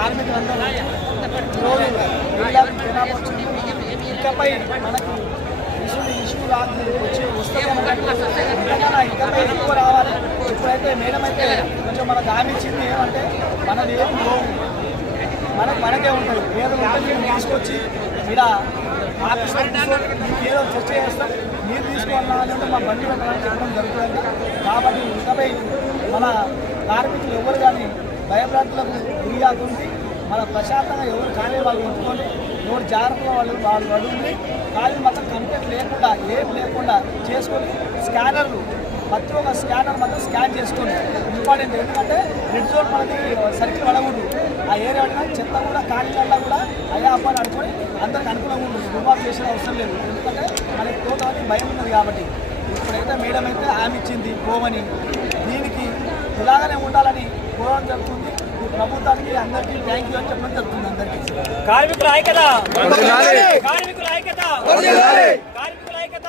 కార్మికులందరూ ఈరోజు జనాభా వచ్చింది. ఇకపై మనకు ఇష్యూ రాదు వస్తే ఇకపై ఎక్కువ రావాలి. ఇప్పుడైతే మేడం అయితే కొంచెం మనకు హామీ ఇచ్చింది ఏమంటే మనది ఏం మనకే ఉంటుంది. ఏదో ఉంటుంది తీసుకొచ్చి ఇలా ఆఫీస్లో ఏదో చర్చ చేస్తాం, మీరు తీసుకోవాలంటే మా బండి పెట్టాలని చెప్పడం జరుగుతుంది. కాబట్టి ఇకపై మన కార్మికులు ఎవరు కానీ భయభ్రాంతులకు గురి కాకుండా మన ప్రశాంతంగా ఎవరు కానీ వాళ్ళు ఉంచుకొని ఎవరు జాగ్రత్తగా వాళ్ళు అడుగుని కానీ మొత్తం కంప్లైంట్ లేకుండా ఏం లేకుండా చేసుకొని స్కానర్లు ప్రతి ఒక్క స్కానర్ మాత్రం స్కాన్ చేసుకోండి. ఇంపార్టెంట్ ఎందుకంటే రెడ్ జోన్ మనకి సర్కిల్ పడకూడదు. ఆ ఏరియా పడినా చెత్త కూడా ఖాళీలలో కూడా అయ్యా అప్పాలు అనుకొని అందరికి అనుకూలంగా ఉంటుంది. దుబాబు చేసిన అవసరం లేదు. ఎందుకంటే మనకి పోతామని భయం ఉన్నది. కాబట్టి ఇప్పుడైతే మేడం అయితే హామీ ఇచ్చింది పోవని, దీనికి ఇలాగనే ఉండాలని కోరడం జరుగుతుంది. ప్రభుత్వానికి అందరికీ థ్యాంక్ యూ అని చెప్పడం జరుగుతుంది. అందరికీ కార్మికుల ఐక్యత, కార్మికుల ఐక్యత, కార్మికుల ఐక్యత.